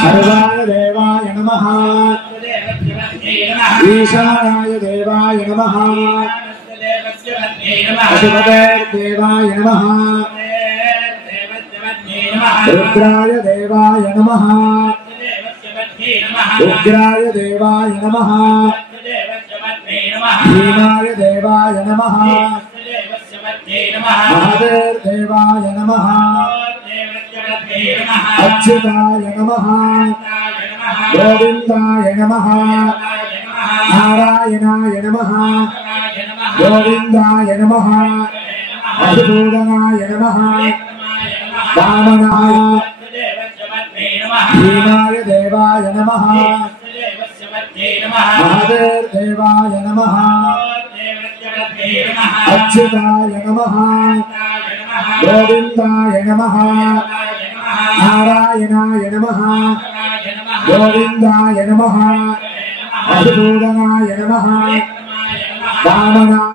सर्वाय देवाय नमः ईशानाय देवाय नमः देवाय नमः रुद्राय देवाय नमः उग्राय देवाय नमः भीमाय देवाय नमः महादेव देवाय नमः अच्युताय नमः गोविंदाय नमः नारायणाय नमः गोविंदाय नमः मधुसूदनाय नमः वामनाय भीमाय देवाय नमः महादेव देवाय नमः अच्युताय नमः गोविंदाय नमः नारायणाय नमः गोविंदाय नमः मधुसूदनाय नमः वामनाय